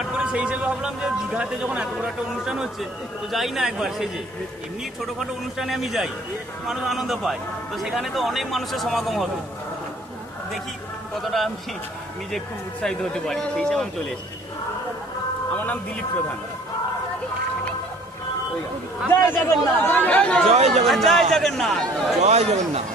পাঠ করি, সেই হিসেবে ভাবলাম যে দীঘাতে যখন এত বড় একটা অনুষ্ঠান হচ্ছে তো যাই না একবার সেজে। এমনি ছোটোখাটো অনুষ্ঠানে আমি যাই, মানুষ আনন্দ পায়, তো সেখানে তো অনেক মানুষের সমাগম হবে, দেখি কতটা আমি নিজে খুব উৎসাহিত হতে পারি, সেই হিসেবে আমি চলে এসেছি। আমার নাম দিলীপ প্রধান। জয় জগন্নাথ, জয় জগন্নাথ, জয় জগন্নাথ, জয় জগন্নাথ।